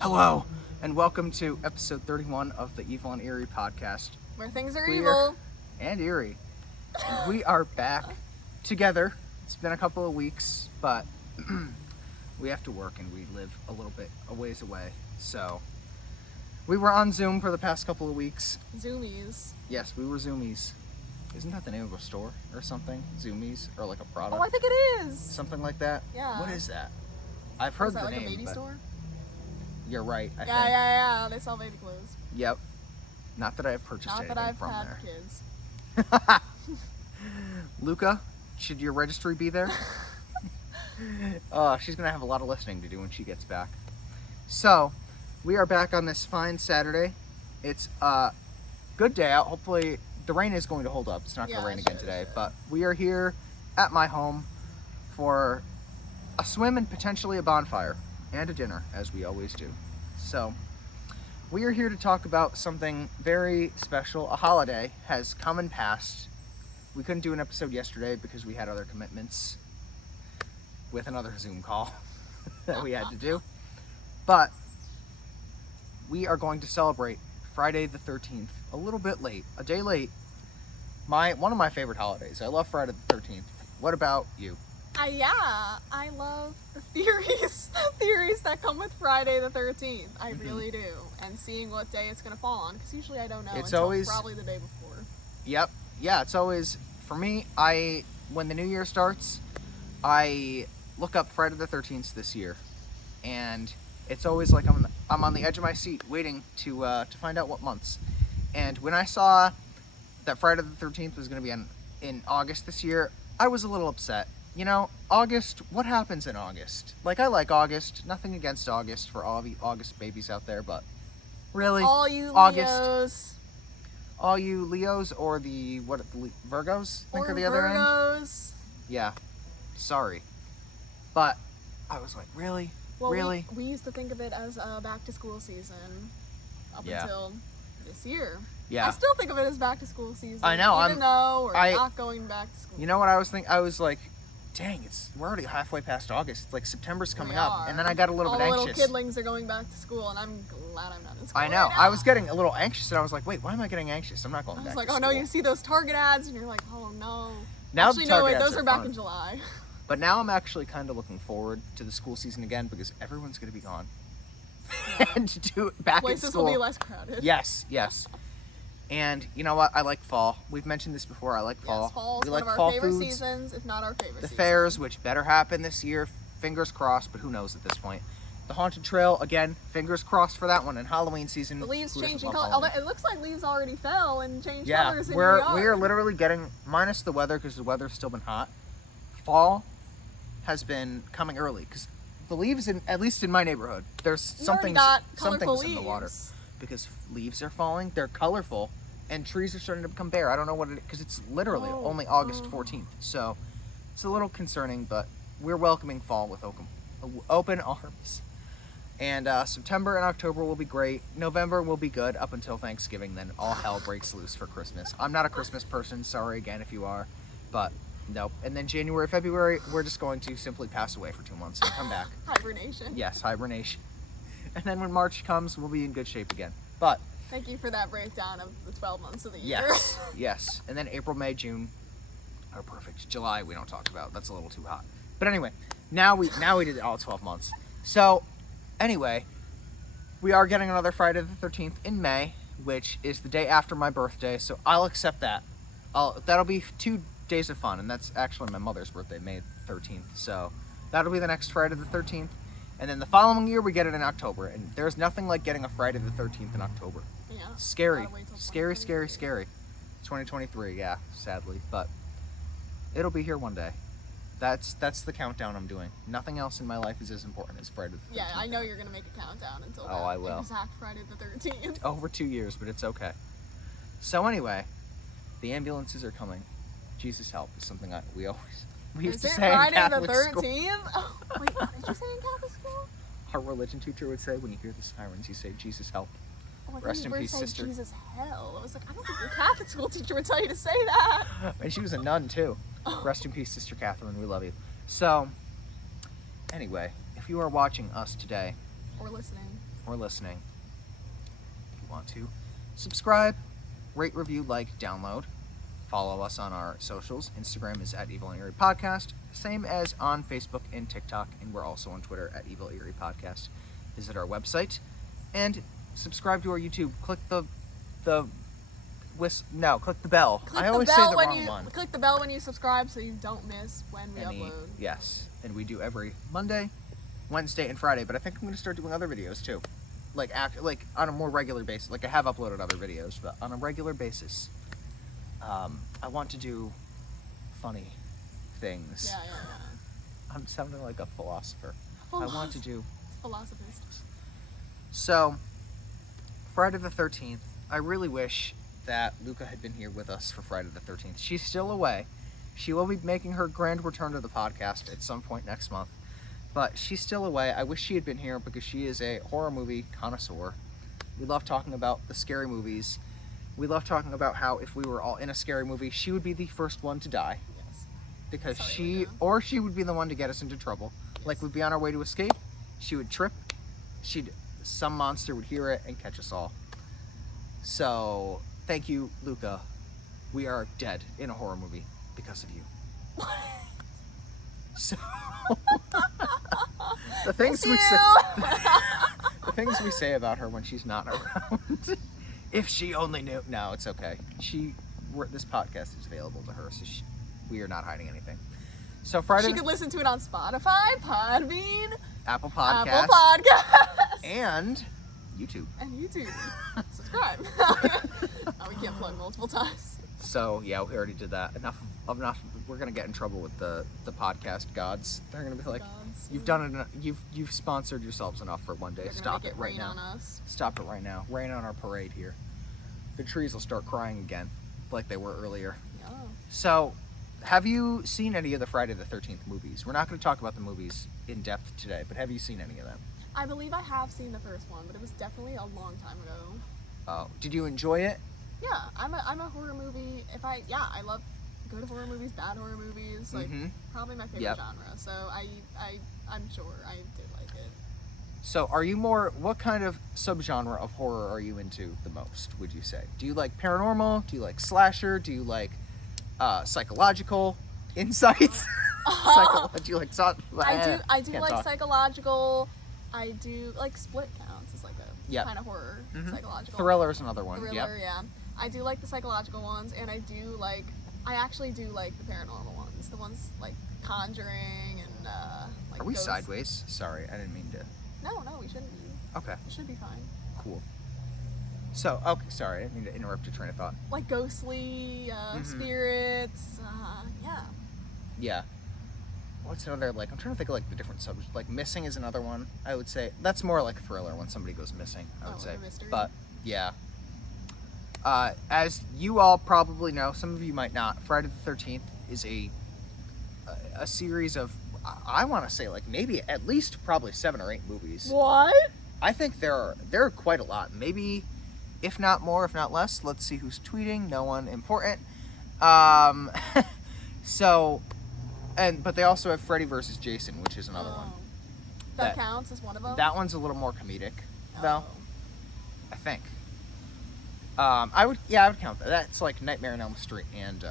Hello, and welcome to episode 31 of the Evil and Eerie podcast. Where things are We evil. And eerie. And we are back together. It's been a couple of weeks, but we have to work and we live a little bit a ways away. So we were on Zoom for the past couple of weeks. Zoomies. Yes, we were Zoomies. Isn't that the name of a store or something? Zoomies? Or like a product? Oh, I think it is. Something like that? Yeah. What is that? I've heard Is that the like name. a baby but store? You're right, I think. Yeah. They sell baby clothes. Yep. Not that I've purchased Not anything that I've from had there. kids. Luca, should your registry be there? She's going to have a lot of listening to do when she gets back. So, we are back on this fine Saturday. It's a good day out. Hopefully, the rain is going to hold up. It's not going to rain again today. But we are here at my home for a swim and potentially a bonfire. And a dinner, as we always do. So, we are here to talk about something very special. A holiday has come and passed. We couldn't do an episode yesterday because we had other commitments with another Zoom call that we had to do. But we are going to celebrate Friday the 13th a little bit late, a day late. One of my favorite holidays. I love Friday the 13th. What about you? I love the theories that come with Friday the 13th. I really do. And seeing what day it's going to fall on, because usually I don't know until always probably the day before. Yep. Yeah, it's always, for me, when the new year starts, I look up Friday the 13th this year. And it's always like I'm on the edge of my seat waiting to find out what months. And when I saw that Friday the 13th was going to be in August this year, I was a little upset. You know, August, what happens in August? Like, I like August. Nothing against August for all the August babies out there, but really? All you August. Leos. All you Leos or the Virgos? I think Or are the other end? Virgos. Yeah. Sorry. But I was like, really? Well, really? We used to think of it as a back to school season up Yeah. until this year. Yeah. I still think of it as back to school season. I know, Even though we're not going back to school. You know what I was thinking? I was like, dang, we're already halfway past August. Like, September's coming up. And then I got a little bit anxious. All the little kidlings are going back to school, and I'm glad I'm not in school. I know. Right now. I was getting a little anxious, and I was like, wait, why am I getting anxious? I'm not going back to school. I was like, oh no, you see those Target ads, and you're like, oh no. Now Actually, the no, Target wait, ads those are back fun. in July. But now I'm actually kind of looking forward to the school season again because everyone's going to be gone. And to do it back at Places school. will be less crowded. Yes. And you know what? I like fall. We've mentioned this before. I like fall. Yes, fall's we one like of our fall favorite foods. seasons, if not our favorite The season. fairs, which better happen this year. Fingers crossed, but who knows at this point. The haunted trail, again, fingers crossed for that one. And Halloween season. The leaves who doesn't changing love color. Halloween? Although it looks like leaves already fell and changed Yeah, colors in we your yard. are literally getting, minus the weather because the weather's still been hot. Fall has been coming early because the leaves, at least in my neighborhood, there's something's in the water because leaves are falling. They're colorful, and trees are starting to become bare. I don't know what it because it's literally only August 14th, so it's a little concerning. But we're welcoming fall with open arms. And September and October will be great. November will be good up until Thanksgiving. Then all hell breaks loose for Christmas. I'm not a Christmas person. Sorry again if you are. But nope. And then January, February, we're just going to simply pass away for 2 months and come back. Hibernation. Yes, hibernation. And then when March comes, we'll be in good shape again. But Thank you for that breakdown of the 12 months of the year. yes. And then April, May, June are perfect. July we don't talk about. That's a little too hot. But anyway, now we did all 12 months. So anyway, we are getting another Friday the 13th in May, which is the day after my birthday. So I'll accept that. That'll be 2 days of fun, and that's actually my mother's birthday, May 13th. So that'll be the next Friday the 13th. And then the following year we get it in October, and there's nothing like getting a Friday the 13th in October. Yeah. Scary. Gotta wait till Scary. 2023. 2023, yeah, sadly, but it'll be here one day. That's the countdown I'm doing. Nothing else in my life is as important as Friday the 13th. Yeah, I know you're gonna make a countdown until I will. exact Friday the 13th. Over 2 years, but it's okay. So anyway, the ambulances are coming. Jesus help is something we used Is to it say in Friday Catholic the school. 13th? Oh, wait, what did you say in Catholic school? Our religion teacher would say, when you hear the sirens, you say, Jesus help. Oh, I thought Rest you in were peace, saying sister. Jesus hell. I was like, I don't think your Catholic school teacher would tell you to say that. And she was a nun too. Rest in peace, Sister Catherine. We love you. So, anyway, if you are watching us today, Or listening. If you want to, subscribe, rate, review, like, download. Follow us on our socials. Instagram is at Evil and Eerie Podcast, same as on Facebook and TikTok, and we're also on Twitter at Evil Eerie Podcast. Visit our website and subscribe to our YouTube. Click the bell. I always say the wrong one. Click the bell when you subscribe so you don't miss when we upload. Yes, and we do every Monday, Wednesday, and Friday. But I think I'm going to start doing other videos too, like on a more regular basis. Like I have uploaded other videos, but on a regular basis. I want to do funny things. Yeah. I'm sounding like a philosopher. I want to do Philosophist. So, Friday the 13th. I really wish that Luca had been here with us for Friday the 13th. She's still away. She will be making her grand return to the podcast at some point next month. But she's still away. I wish she had been here because she is a horror movie connoisseur. We love talking about the scary movies. We love talking about how if we were all in a scary movie, she would be the first one to die. Yes. Because Sorry, she would be the one to get us into trouble. Yes. Like we'd be on our way to escape, she would trip, some monster would hear it and catch us all. So, thank you, Luca. We are dead in a horror movie because of you. So, the things we say about her when she's not around. If she only knew. No, it's okay. This podcast is available to her, so we are not hiding anything. So She could listen to it on Spotify, Podbean, Apple Podcasts, and YouTube. Subscribe. We can't plug multiple times. So yeah, we already did that. Enough. We're gonna get in trouble with the podcast gods. They're gonna be like, you've done it. You've sponsored yourselves enough for one day. Stop it right now. Stop it right now. Rain on our parade here. The trees will start crying again, like they were earlier. Yeah. So, have you seen any of the Friday the 13th movies? We're not going to talk about the movies in depth today, but have you seen any of them? I believe I have seen the first one, but it was definitely a long time ago. Oh, did you enjoy it? Yeah, I'm a horror movie. I love good horror movies, bad horror movies. Like probably my favorite genre. So I'm sure I did like it. So what kind of subgenre of horror are you into the most, would you say? Do you like paranormal? Do you like slasher? Do you like psychological insights? Do you like I do like psychological. I do like Split counts as like a kind of horror, psychological. Thriller is another one. Thriller, yeah. I do like the psychological ones, and I actually do like the paranormal ones. The ones like Conjuring and like. Are we ghosts. sideways? Sorry, I didn't mean to. No, we shouldn't be. Okay. We should be fine. Cool. So, sorry, I didn't mean to interrupt your train of thought. Like ghostly, spirits, yeah. Yeah. What's another, like, I'm trying to think of, like, the different subjects. Like, missing is another one, I would say. That's more like a thriller when somebody goes missing, I would say. Like a mystery. But, yeah. As you all probably know, some of you might not, Friday the 13th is a series of, I want to say, like, maybe at least probably 7 or 8 movies. What? I think there are quite a lot. Maybe, if not more, if not less. Let's see who's tweeting. No one important. But they also have Freddy versus Jason, which is another one. That counts as one of them? That one's a little more comedic, though. I think. I would count that. That's like Nightmare on Elm Street and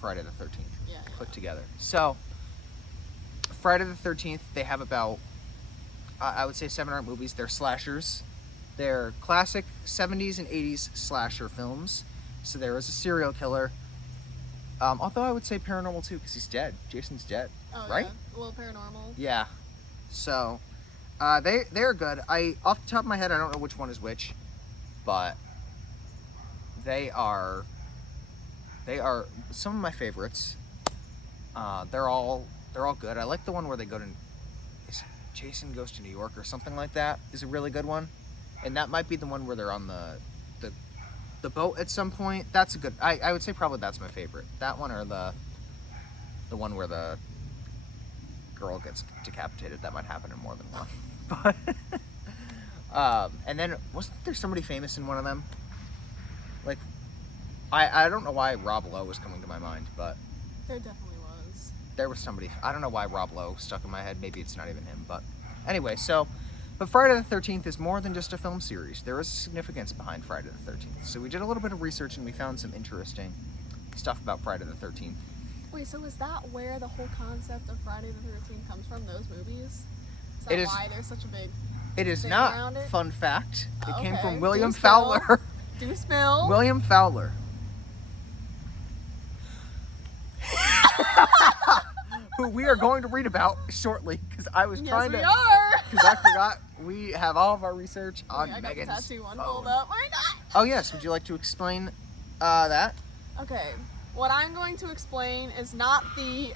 Friday the 13th put together. So, Friday the 13th, they have about, I would say 7 or 8 movies. They're slashers. They're classic 70s and 80s slasher films. So there is a serial killer. Although I would say paranormal too, because he's dead. Jason's dead, right? Yeah. A little paranormal. Yeah. So, they're good. Off the top of my head, I don't know which one is which, but they are some of my favorites. They're all good. I like the one where they go to, Jason Goes to New York or something like that is a really good one, and that might be the one where they're on the boat at some point. That's a good. I would say probably that's my favorite. That one or the one where the girl gets decapitated. That might happen in more than one. But and then wasn't there somebody famous in one of them? Like I don't know why Rob Lowe was coming to my mind, but there definitely was. There was somebody. I don't know why Rob Lowe stuck in my head. Maybe it's not even him. But anyway, so But Friday the 13th is more than just a film series. There is significance behind Friday the 13th. So we did a little bit of research and we found some interesting stuff about Friday the 13th. Wait, so is that where the whole concept of Friday the 13th comes from? Those movies? Is that why there's such a big It is thing not. around it? Fun fact. It came Okay. from William Do spill. Fowler. Do spill. William Fowler. Who we are going to read about shortly because I was trying to. Yes, we are. Because I forgot we have all of our research on I got Megan's the tattoo one phone. pulled up. Why not? Oh yes, would you like to explain that? Okay, what I'm going to explain is not the.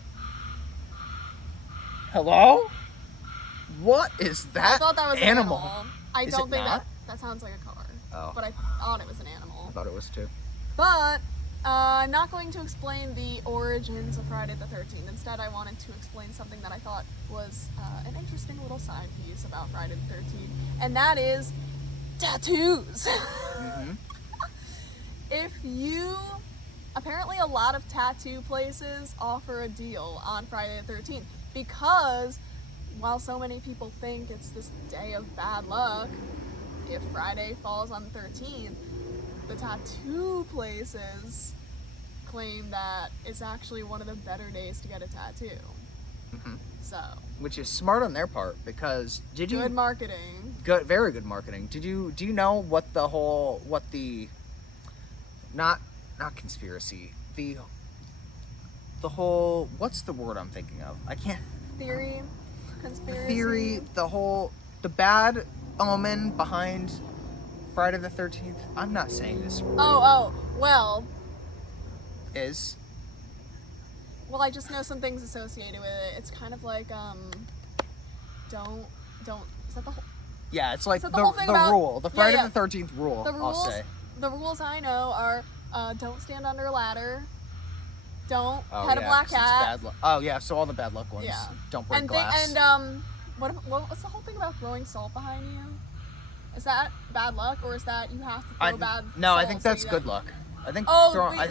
Hello? What is that? I thought that was an animal? animal. I Is don't it think not? that sounds like a car. Oh. But I thought it was an animal. I thought it was too. But I'm not going to explain the origins of Friday the 13th. Instead, I wanted to explain something that I thought was an interesting little side piece about Friday the 13th, and that is tattoos. Mm-hmm. Apparently a lot of tattoo places offer a deal on Friday the 13th because while so many people think it's this day of bad luck, if Friday falls on the 13th, the tattoo places claim that it's actually one of the better days to get a tattoo. Mm-hmm. So, Which is smart on their part because good marketing. Very good marketing. Do you know what the not conspiracy, the whole, what's the word I'm thinking of? I can't. Theory, conspiracy. Theory, the bad omen behind Friday the 13th. I'm not saying this. Well, Is I just know some things associated with it. It's kind of like, don't, is that the whole, yeah, it's like So the the whole thing about- rule, the Friday yeah. the 13th rule. the I'll rules, say. the rules I know are, don't stand under a ladder, don't Oh, pet yeah, a black 'cause it's cat. bad luck. Oh yeah, so all the bad luck ones. Yeah. Don't break And glass. what's the whole thing about throwing salt behind you? Is that bad luck, or is that you have to throw bad No, I salt think so that's you good don't- luck. I think Oh, I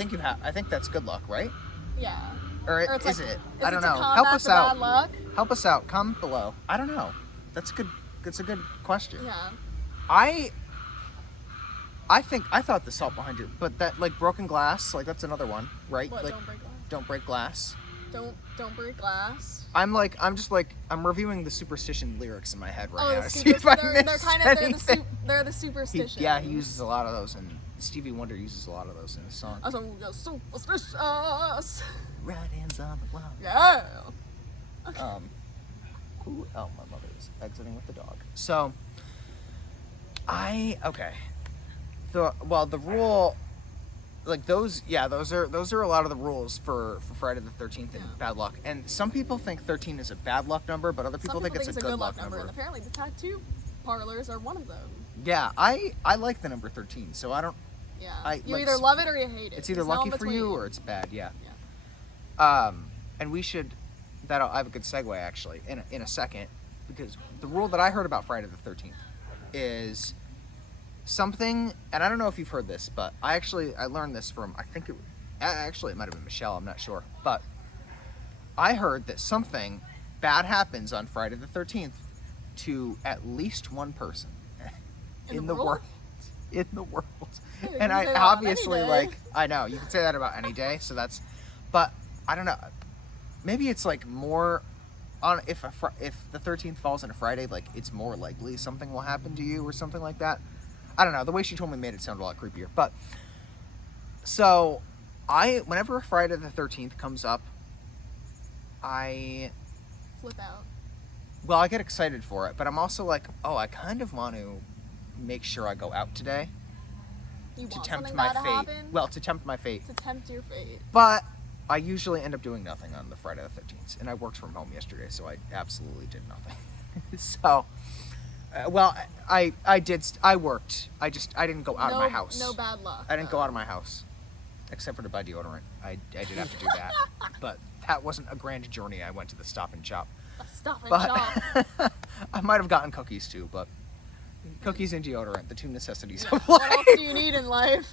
think that's good luck, right? Yeah. Or it's is like- it? Is I don't it to know. combat Help us the out. Bad luck? Help us out. Comment below. I don't know. That's good. That's a good question. Yeah. I thought the salt behind you, but that like broken glass, like that's another one, right? What? Like Don't break glass. don't break glass. Don't break glass. I'm reviewing the superstition lyrics in my head right Oh, now the to see if I missed anything. they're the superstitions. He uses a lot of those, and Stevie Wonder uses a lot of those in his song. I'm so superstitious. Right hands on the wall. Yeah. Ooh, oh, my mother is exiting with the dog. So, the rule, like those are a lot of the rules for Friday the 13th and Yeah. bad luck. And some people think 13 is a bad luck number, but other people think it's a good luck number. And apparently the tattoo parlors are one of them. Yeah, I like the number 13, so I don't. Yeah. You like, either love it or you hate it. It's either There's no lucky in for you between. or it's bad. Yeah. Yeah. And we should. I have a good segue actually in a second, because the rule that I heard about Friday the 13th is something, and I don't know if you've heard this, but I learned this from, it might have been Michelle, I'm not sure, but I heard that something bad happens on Friday the 13th to at least one person In the world? in the world. Yeah, you And can I say that on obviously any day. I know you can say that about any day, so that's, but I don't know, maybe it's like more on if the 13th falls on a Friday, like it's more likely something will happen to you or something like that. I don't know, the way she told me made it sound a lot creepier. But so whenever Friday the 13th comes up, I Flip out. I get excited for it, but I'm also like, oh, I kind of want to make sure I go out today You to want tempt something my bad to fate. happen? Well, to tempt my fate. To tempt your fate. But I usually end up doing nothing on the Friday the 13th, and I worked from home yesterday, so I absolutely did nothing. So, I worked. I didn't go out of my house. No bad luck. I didn't go out of my house, except for to buy deodorant. I did have to do that, but that wasn't a grand journey. I went to the Stop and Shop. Stop and But shop. I might have gotten cookies too, but cookies and deodorant, the two necessities of What life. else do you need in life?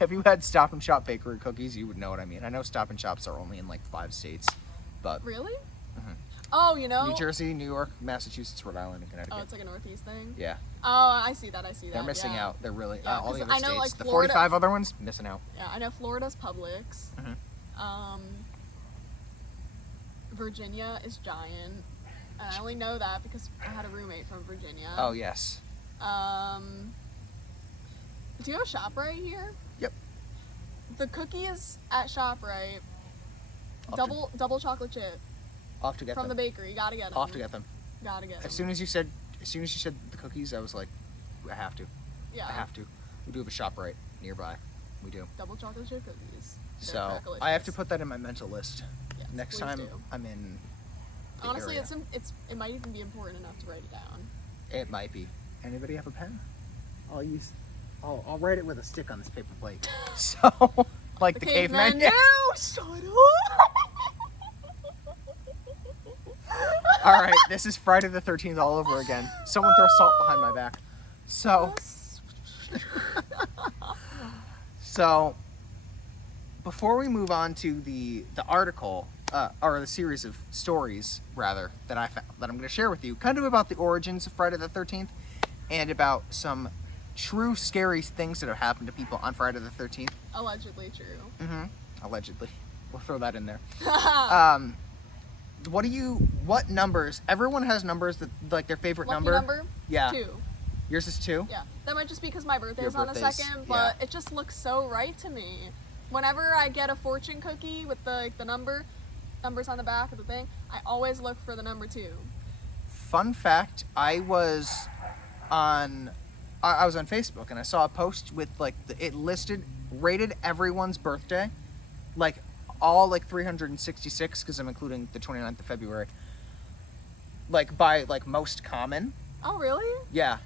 If you had Stop and Shop bakery cookies, you would know what I mean. I know Stop and Shops are only in like 5 states, but Really? Mhm. Oh, you know? New Jersey, New York, Massachusetts, Rhode Island, and Connecticut. Oh, it's like a Northeast thing? Yeah. Oh, I see that. They're missing out. They're really Yeah, all the 'cause other I know, states. like, The Florida- 45 other ones missing out. Yeah, I know Florida's Publix. Mhm. Virginia is Giant. And I only know that because I had a roommate from Virginia. Oh yes. Do you have a ShopRite here? Yep. The cookies at ShopRite, I'll double chocolate chip I'll have to get from the them. bakery. You gotta get them. I'll have to get them. Gotta get them. As soon as you said the cookies, I was like, I have to. Yeah. I have to. We do have a ShopRite nearby. We do. Double chocolate chip cookies. They're So I have to crackalicious. put that in my mental list. Yes, Next please time do. I'm in the Honestly, area. it might even be important enough to write it down. It might be. Anybody have a pen? I'll write it with a stick on this paper plate. So, like the caveman. No, shut up. All right, this is Friday the 13th all over again. Someone throw salt behind my back. So before we move on to the article, or the series of stories rather that I found that I'm going to share with you, kind of about the origins of Friday the 13th, and about some true scary things that have happened to people on Friday the 13th. Allegedly true. Allegedly, we'll throw that in there. What numbers? Everyone has numbers that like their favorite Lucky number. number? Yeah. 2. Yours is 2. Yeah. That might just be because my birthday's Your on the birthday's- 2nd, but it just looks so right to me. Whenever I get a fortune cookie with the numbers on the back of the thing, I always look for the number 2. Fun fact: I was on Facebook and I saw a post with like it rated everyone's birthday, like all like 366 because I'm including the 29th of February. Like by like most common. Oh really? Yeah,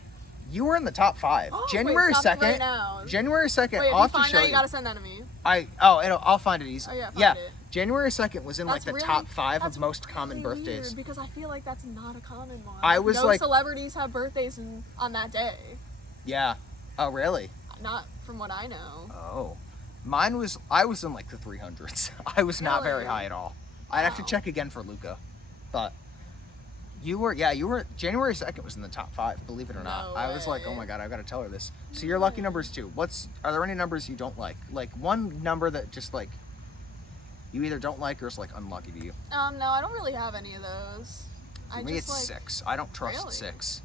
you were in the top 5. Oh, January wait, stop it 2nd. right now. January 2nd. Wait, if I'll you have to find show that, you gotta send that to me. I'll find it easy. Oh yeah, find yeah. it. January 2nd was in like That's the really- top 5 that's of most common really birthdays. weird, because I feel like that's not a common one. I was no like- celebrities have birthdays on that day. Yeah. Oh really? Not from what I know. Oh, I was in like the 300s. I was not very Really? high at all. I'd have to Wow. check again for Luca, but you were January 2nd was in the top 5. Believe it or not, No I was like, oh way. my god, I've got to tell her this. So your lucky numbers too. Are there any numbers you don't like? Like one number that just like you either don't like or is like unlucky to you. No, I don't really have any of those. For I me, just it's like 6. I don't trust Really? 6.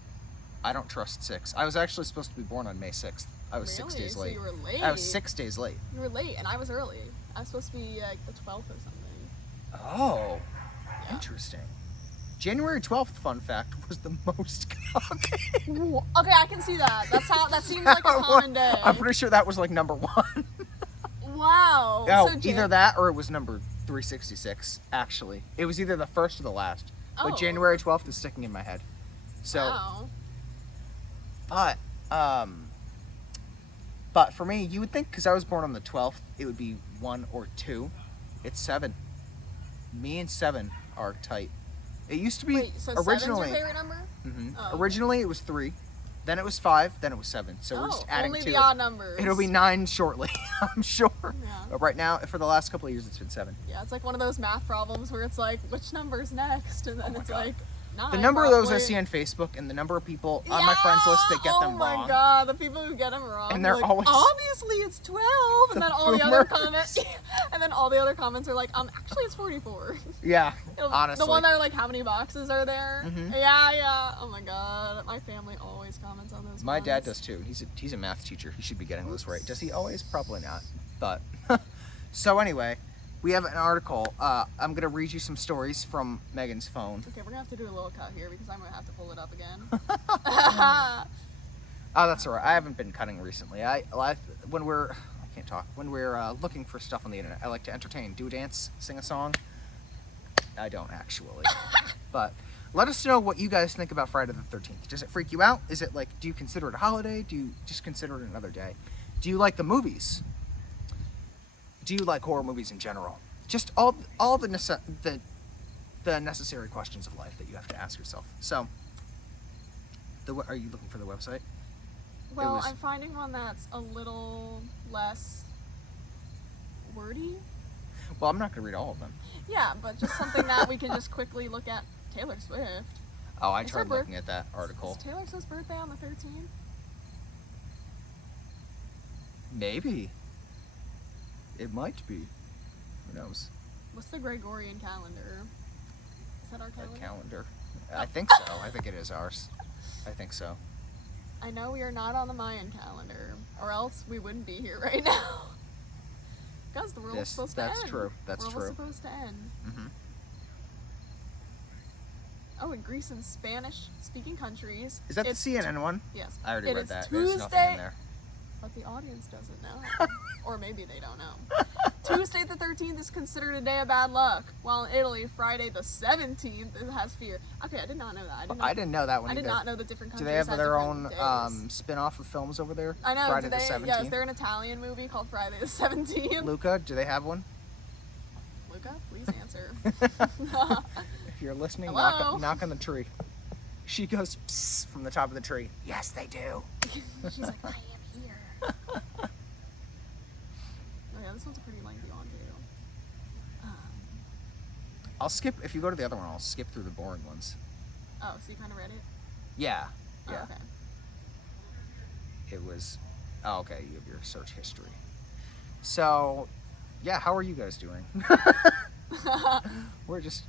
I don't trust 6. I was actually supposed to be born on May 6th. I was 6 Really? days So late. you were late. I was 6 days late. You were late, and I was early. I was supposed to be like the 12th or something. Oh, Yeah. interesting. January 12th, fun fact, was the most common. Okay, I can see that. That seems like a common day. I'm pretty sure that was like number 1. Wow. Oh, So either that or it was number 366, actually. It was either the first or the last. Oh. But January 12th is sticking in my head. So, Wow. but for me, you would think, because I was born on the 12th, it would be 1 or 2. It's 7. Me and 7 are tight. It used to be Wait, so originally. 7's your favorite number? Mhm. Oh, okay. Originally, it was 3. Then it was 5. Then it was 7. So we're just adding only 2. the odd numbers. It'll be 9 shortly, I'm sure. Yeah. But right now, for the last couple of years, it's been 7. Yeah, it's like one of those math problems where it's like, which number's next? And then my it's God. like, 9. The number of those I probably. see on Facebook and the number of people on my friends list that get them Oh wrong. my god, the people who get them wrong. And they're like, always- obviously it's 12. And The then all the other boomers. comments, and then all the other comments are like, actually it's 44. Yeah, It'll- honestly. The one that are like, how many boxes are there? Mhm. Yeah. Oh my god, my family always comments on those. My dad ones. does too. He's a math teacher. He should be getting those right. Does he always? Probably not. But so anyway, we have an article. I'm gonna read you some stories from Megan's phone. Okay, we're gonna have to do a little cut here because I'm gonna have to pull it up again. Oh, that's alright. I haven't been cutting recently. When we're looking for stuff on the internet, I like to entertain, do a dance, sing a song. I don't actually, but let us know what you guys think about Friday the 13th. Does it freak you out? Is it like, do you consider it a holiday? Do you just consider it another day? Do you like the movies? Do you like horror movies in general? Just all the necessary questions of life that you have to ask yourself. So, are you looking for the website? Well, was- I'm finding one that's a little less wordy. Well, I'm not going to read all of them. Yeah, but just something that we can just quickly look at Taylor Swift. Oh, I Is tried her looking at that article. Is Taylor Swift's birthday on the 13th? Maybe. It might be. Who knows? What's the Gregorian calendar? Is that our calendar? A calendar. I think so. I think it is ours. I think so. I know we are not on the Mayan calendar, or else we wouldn't be here right now. Because the world was supposed to end. That's true. That's world true. was supposed to end. Mm-hmm. Oh, in Greece and Spanish-speaking countries. Is that the CNN one? Yes. I already read that. Tuesday, There's nothing in there. but the audience doesn't know. Or maybe they don't know. Tuesday the 13th is considered a day of bad luck, while in Italy, Friday the 17th it has fear. Okay, I did not know that. I didn't know that one I either. did not know the different countries Do they have had their different own days. spin-off of films over there? I know. Friday Do they? the 17th? Yes, they're an Italian movie called Friday the 17th. Luca, do they have one? Luca, please answer. If you're listening, Hello? knock on the tree. She goes psst from the top of the tree. Yes, they do. She's like, I am here. Oh yeah, this one's a pretty lengthy one too. I'll skip, if you go to the other one, I'll skip through the boring ones. Oh, so you kind of read it? Yeah. Oh, Yeah. okay. It was, oh, okay, you have your search history. So, yeah, how are you guys doing? We're just,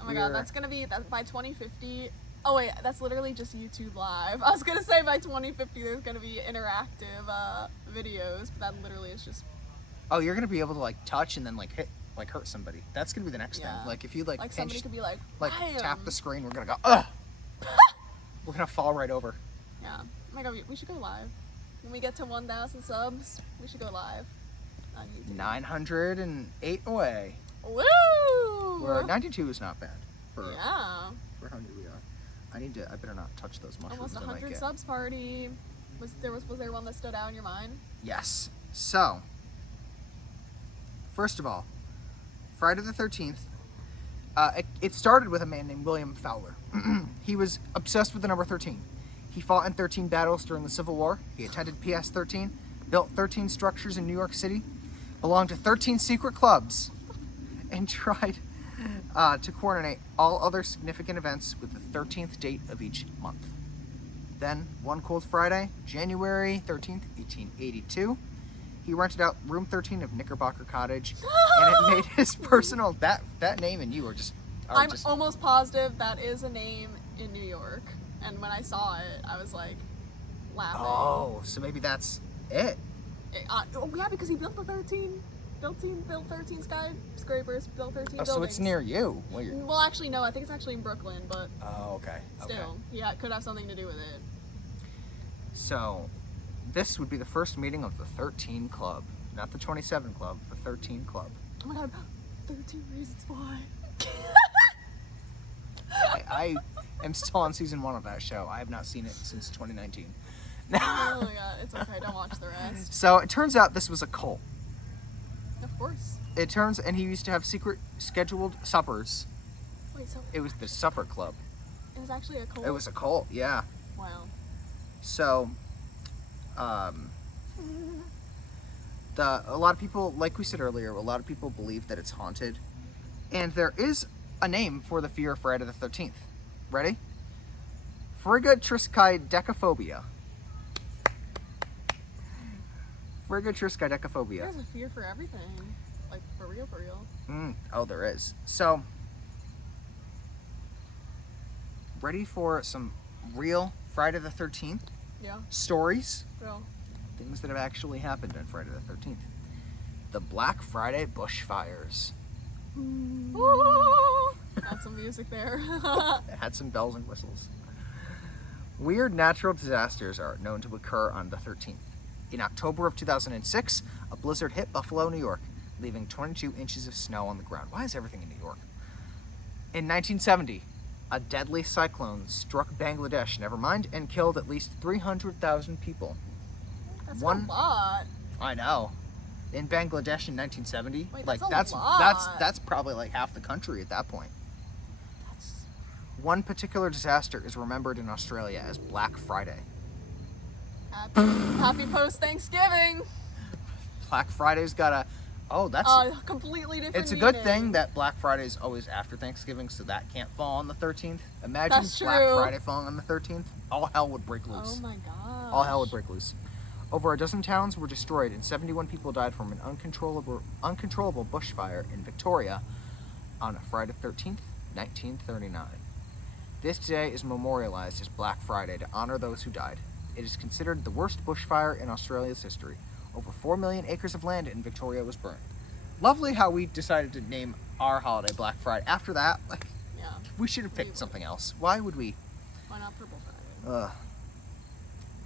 Oh my god, that's gonna be by 2050. Oh wait, that's literally just YouTube Live. I was gonna say by 2050 there's gonna be interactive videos, but that literally is just. oh, you're gonna be able to like touch and then like hurt somebody. That's gonna be the next Yeah. thing. Like if you like Somebody pinch, could be like, like "Bam!" tap the screen, we're gonna go, ugh. We're gonna fall right over. Yeah. Oh my god, we should go live. When we get to 1,000 subs, we should go live on YouTube. 908 away. Woo! Where 92 is not bad for Yeah. for how new we are. I better not touch those mushrooms. Almost I might 100 get. subs party. Was there one that stood out in your mind? Yes. So, first of all, Friday the 13th, it started with a man named William Fowler. He was obsessed with the number 13. He fought in 13 battles during the Civil War. He attended PS 13, built 13 structures in New York City, belonged to 13 secret clubs, and tried to coordinate all other significant events with the 13th date of each month. Then, one cold Friday, January 13th, 1882, he rented out room 13 of Knickerbocker Cottage, and it made his personal, that name and you are just... I'm almost positive that is a name in New York. And when I saw it, I was like, laughing. Oh, so maybe that's it. Oh yeah, because he built 13 skyscrapers, built 13 buildings. So it's near you. Well, actually, no, I think it's actually in Brooklyn, but Oh, okay. still, Okay. yeah, it could have something to do with it. So, this would be the first meeting of the 13 Club. Not the 27 Club, the 13 Club. Oh my god, 13 reasons why. I am still on season 1 of that show. I have not seen it since 2019. Oh my god, it's okay, don't watch the rest. So, it turns out this was a cult. Of course. And he used to have secret scheduled suppers. Wait, so It was the supper club. it was actually a cult? It was a cult, yeah. Wow. So, a lot of people, like we said earlier, a lot of people believe that it's haunted. And there is a name for the fear of Friday the 13th. Ready? Frigatriskaidekaphobia. Frigatriskaidekaphobia. There's a fear for everything. Like, for real, for real. Oh, there is. So, ready for some real Friday the 13th Yeah, stories? real. Things that have actually happened on Friday the 13th. The Black Friday bushfires. Ooh, got some music there. It had some bells and whistles. Weird natural disasters are known to occur on the 13th. In October of 2006, a blizzard hit Buffalo, New York, leaving 22 inches of snow on the ground. Why is everything in New York? In 1970, a deadly cyclone struck Bangladesh, and killed at least 300,000 people. That's One- a lot. I know. In Bangladesh in 1970, Wait, like that's a lot. that's probably like half the country at that point. That's... One particular disaster is remembered in Australia as Black Friday. Happy post-Thanksgiving. Black Friday's got Oh, that's... completely different It's a good meaning. thing that Black Friday is always after Thanksgiving, so that can't fall on the 13th. Imagine That's Black true. Friday falling on the 13th. All hell would break loose. Oh my god. All hell would break loose. Over a dozen towns were destroyed, and 71 people died from an uncontrollable bushfire in Victoria on Friday the 13th, 1939. This day is memorialized as Black Friday to honor those who died. It is considered the worst bushfire in Australia's history. Over 4 million acres of land in Victoria was burned. Lovely how we decided to name our holiday Black Friday. After that, like, Yeah. we should have picked something else. Why would we? Why not Purple Friday?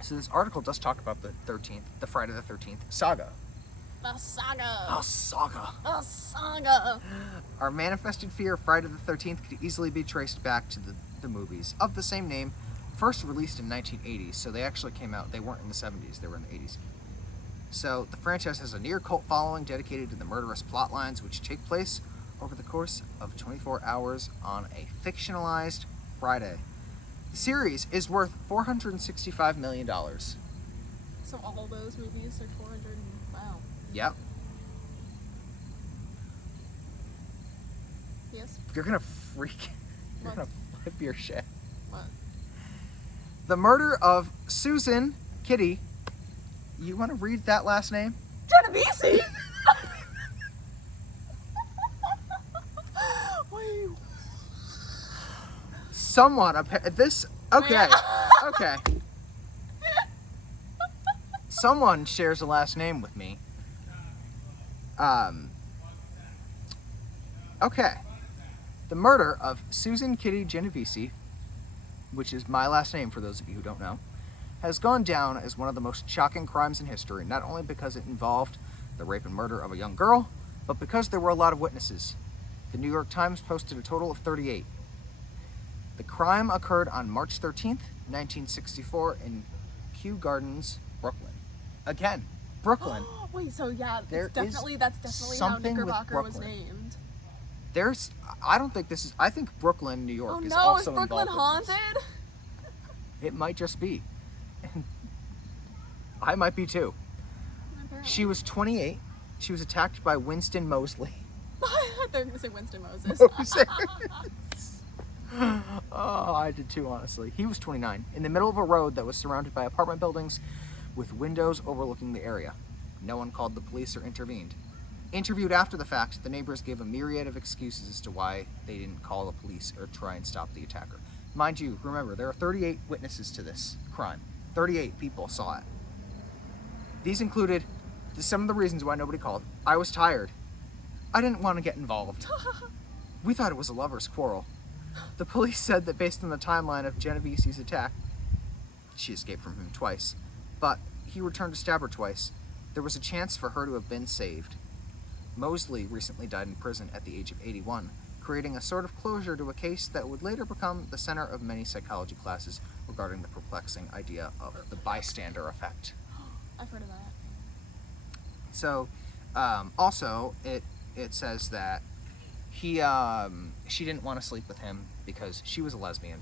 So this article does talk about the 13th, the Friday the 13th saga. The saga. A saga. The saga. Our manifested fear of Friday the 13th could easily be traced back to the movies of the same name, first released in 1980. So they actually came out, they weren't in the 70s, they were in the 80s. So the franchise has a near cult following dedicated to the murderous plot lines which take place over the course of 24 hours on a fictionalized Friday. The series is worth $465 million. So all those movies are 400. Wow. Yep. Yes. You're gonna freak. You're What? gonna flip your shit. What? The murder of Susan Kitty. You want to read that last name? Genovese. Wait. Someone. This. Okay. Okay. Someone shares a last name with me. Okay. The murder of Susan Kitty Genovese, which is my last name for those of you who don't know, has gone down as one of the most shocking crimes in history, not only because it involved the rape and murder of a young girl, but because there were a lot of witnesses. The New York Times posted a total of 38. The crime occurred on March 13th, 1964 in Kew Gardens, Brooklyn. Again, Brooklyn. Wait, so yeah, There that's definitely how something with Knickerbocker was Brooklyn. named. I think Brooklyn, New York Oh is no, is also Brooklyn involved with this. haunted? It might just be. I might be too. She was 28. She was attacked by Winston Mosley. They're gonna say Winston Moses. Oh, I did too, honestly. He was 29, in the middle of a road that was surrounded by apartment buildings with windows overlooking the area. No one called the police or intervened. Interviewed after the fact, the neighbors gave a myriad of excuses as to why they didn't call the police or try and stop the attacker. Mind you, remember, there are 38 witnesses to this crime. 38 people saw it. These included some of the reasons why nobody called. I was tired. I didn't want to get involved. We thought it was a lover's quarrel. The police said that based on the timeline of Genovese's attack, she escaped from him twice, but he returned to stab her twice. There was a chance for her to have been saved. Mosley recently died in prison at the age of 81, creating a sort of closure to a case that would later become the center of many psychology classes regarding the perplexing idea of the bystander effect. I've heard of that. So, also, it says that she didn't want to sleep with him because she was a lesbian,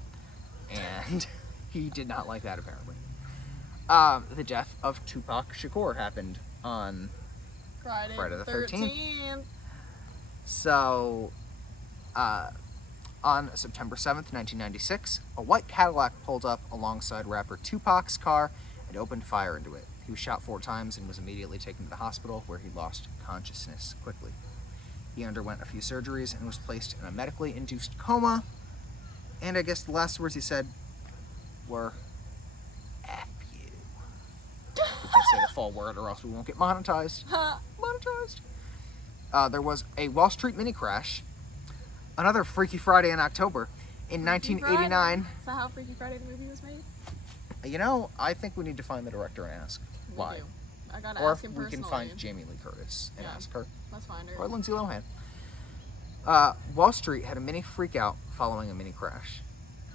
and he did not like that apparently. The death of Tupac Shakur happened on Friday the 13th. So, on September 7th, 1996, a white Cadillac pulled up alongside rapper Tupac's car and opened fire into it. He was shot 4 times and was immediately taken to the hospital, where he lost consciousness quickly. He underwent a few surgeries and was placed in a medically induced coma. And I guess the last words he said were, F you. We can't say the full word or else we won't get monetized. Monetized. There was a Wall Street mini crash. Another Freaky Friday in October. In 1989. Is that how Freaky Friday the movie was made? You know, I think we need to find the director and ask why. We do. I gotta Or ask if him we personally. can find Jamie Lee Curtis and Yeah. ask her. That's fine. Or Lindsay Lohan. Wall Street had a mini freakout following a mini crash.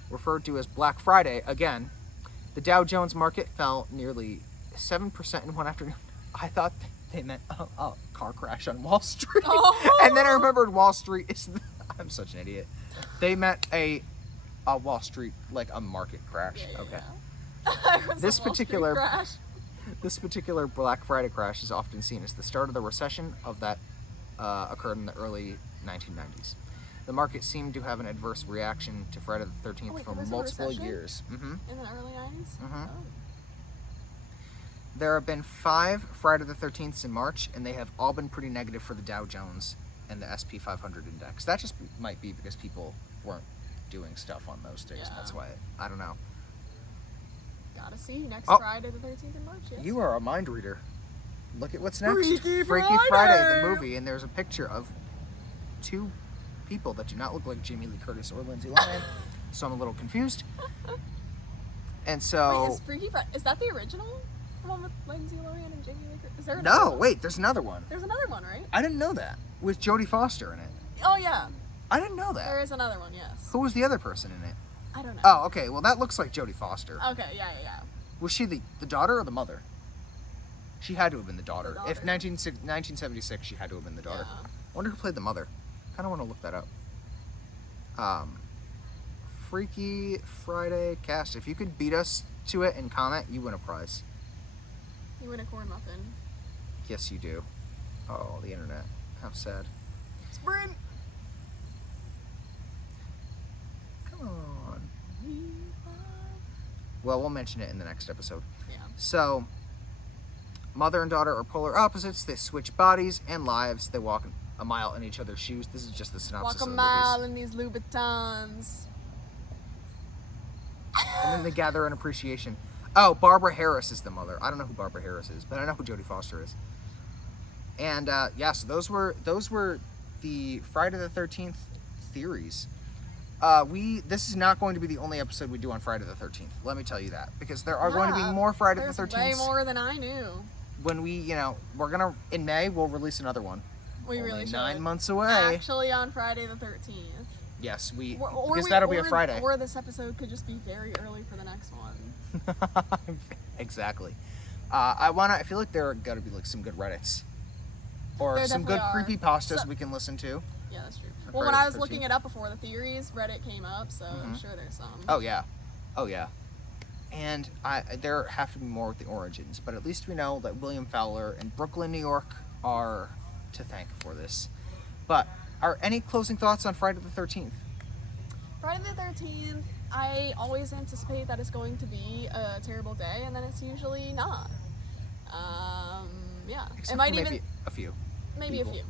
Referred to as Black Friday, again, the Dow Jones market fell nearly 7% in one afternoon. I thought they meant a car crash on Wall Street. Oh. And then I remembered Wall Street is... I'm such an idiot. They meant a Wall Street, like a market crash. Yeah, Okay. yeah. This Wall Street particular- crash. This particular Black Friday crash is often seen as the start of the recession of that occurred in the early 1990s. The market seemed to have an adverse reaction to Friday the 13th Oh, wait, for there was a multiple recession? years. In the early 90s? Mhm. Oh. There have been 5 Friday the 13ths in March, and they have all been pretty negative for the Dow Jones and the SP 500 index. That just might be because people weren't doing stuff on those days. Yeah. That's why, I don't know. Gotta see next Oh. Friday the 13th in March. Yes. You are a mind reader. Look at what's next. Freaky Friday, Friday! the movie, and there's a picture of 2 people that do not look like Jamie Lee Curtis or Lindsay Lohan, so I'm a little confused. And so... Wait, is Freaky Friday, is that the original? The one with Lindsay Lohan and Jamie Lee Curtis? Is there No, another one? wait, there's another one. There's another one, right? I didn't know that. With Jodie Foster in it. Oh, yeah. I didn't know There that. is another one, yes. Who was the other person in it? I don't know. Oh, okay, well that looks like Jodie Foster. Okay, yeah. Was she the daughter or the mother? She had to have been the daughter. The If daughter. 1976, she had to have been the daughter. Yeah. I wonder who played the mother. Kind of want to look that up. Freaky Friday cast. If you could beat us to it and comment, you win a prize. You win a corn muffin. Yes, you do. Oh, the internet. How sad. Sprint! Come on. Well, we'll mention it in the next episode. Yeah. So, mother and daughter are polar opposites. They switch bodies and lives. They walk a mile in each other's shoes. This is just the synopsis Walk a of the mile movies. in these Louboutins. And then they gather an appreciation. Oh, Barbara Harris is the mother. I don't know who Barbara Harris is, but I know who Jodie Foster is. And so those were the Friday the 13th theories. This is not going to be the only episode we do on Friday the 13th. Let me tell you that, because there are going to be more Friday the 13th. Way more than I knew. When we're gonna in May we'll release another one. We Only really should. 9 months away. Actually, on Friday the 13th. Yes, Or that'll be a Friday. Or this episode could just be very early for the next one. Exactly. I feel like there are gotta be like some good Reddits. Or There some good definitely creepypastas So- we can listen to. Yeah, that's true. On Well, when Friday I the was looking 13th. it up before the theories, Reddit came up, so I'm sure there's some. Oh yeah. And there have to be more with the origins, but at least we know that William Fowler and Brooklyn, New York are to thank for this. But are any closing thoughts on Friday the 13th? Friday the 13th, I always anticipate that it's going to be a terrible day, and then it's usually not. Yeah. Except it might for maybe even, a few. maybe people. a few.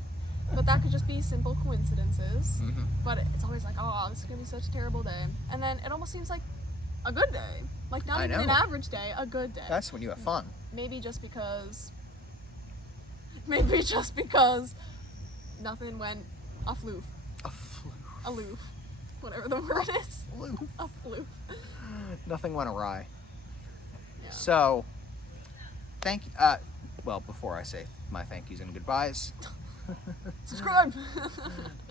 But that could just be simple coincidences. Mhm. But it's always like, oh, this is going to be such a terrible day. And then it almost seems like a good day. Like, not I even an know. average day, a good day. That's when you have fun. Maybe just because nothing went afloof. A flu. Aloof. Whatever the word is. Flu. Afloof. Nothing went awry. Yeah. So, before I say my thank yous and goodbyes, Subscribe!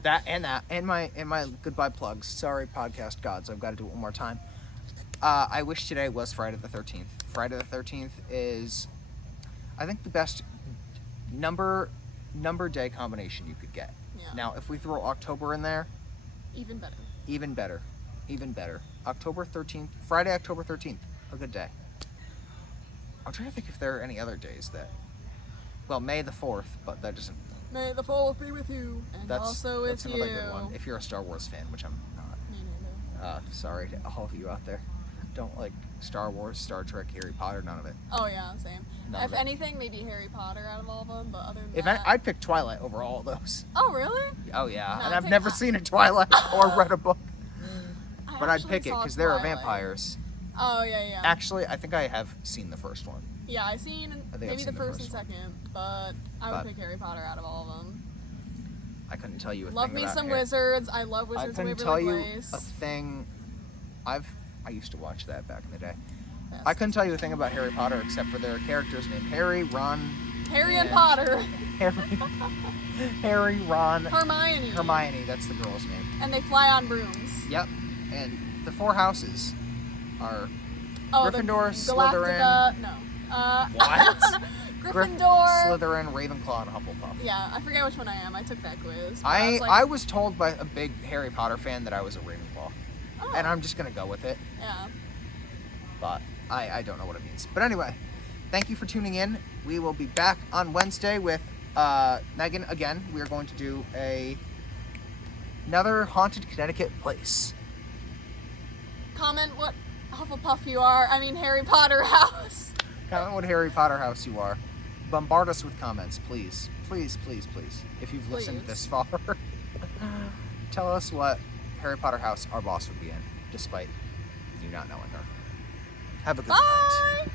and my goodbye plugs. Sorry, podcast gods, I've got to do it one more time. I wish today was Friday the 13th. Friday the 13th is, I think, the best number day combination you could get. Yeah. Now, if we throw October in there, Even better. even better. October 13th, Friday, October 13th, a good day. I'm trying to think if there are any other days that, well, May the 4th, but that doesn't, May the 4th be with you, and also with that's you. another good one. If you're a Star Wars fan, which I'm not. Me neither. Sorry to all of you out there. Don't like Star Wars, Star Trek, Harry Potter, none of it. Oh yeah, same. None If of it. anything, maybe Harry Potter out of all of them, but other than If that... I'd pick Twilight over all of those. Oh really? Oh yeah, No, and I I've think never seen a Twilight or read a book, but I'd actually pick it saw because there are Twilight. vampires. Oh yeah. Actually, I think I have seen the first one. Yeah, I've seen think I've maybe seen the the first first and second, but I But- would pick Harry Potter out of all of them. I couldn't tell you a Love thing me about some Harry. wizards. I love I Wizards of couldn't Waverly tell you Place. a thing. I used to watch that back in the day. Best. I couldn't tell you a thing about Harry Potter except for their characters named Harry, Ron, Harry and Yeah. Potter. Harry, Ron, Hermione. Hermione. That's the girl's name. And they fly on brooms. Yep. And the 4 houses are Oh, Gryffindor, the Galactica. Slytherin. No. What? Gryffindor. Slytherin, Ravenclaw, and Hufflepuff. Yeah, I forget which one I am. I took that quiz. but I was like, I was told by a big Harry Potter fan that I was a Ravenclaw, oh, and I'm just gonna go with it. yeah. But I don't know what it means. But anyway, thank you for tuning in. We will be back on Wednesday with Megan, again, we are going to do another haunted Connecticut place. Comment what Hufflepuff you are. I mean, Harry Potter house. Comment what Harry Potter house you are. Bombard us with comments, please. Please, please, please. If you've listened this far, tell us what Harry Potter house our boss would be in, despite you not knowing her. Have a good night. Bye.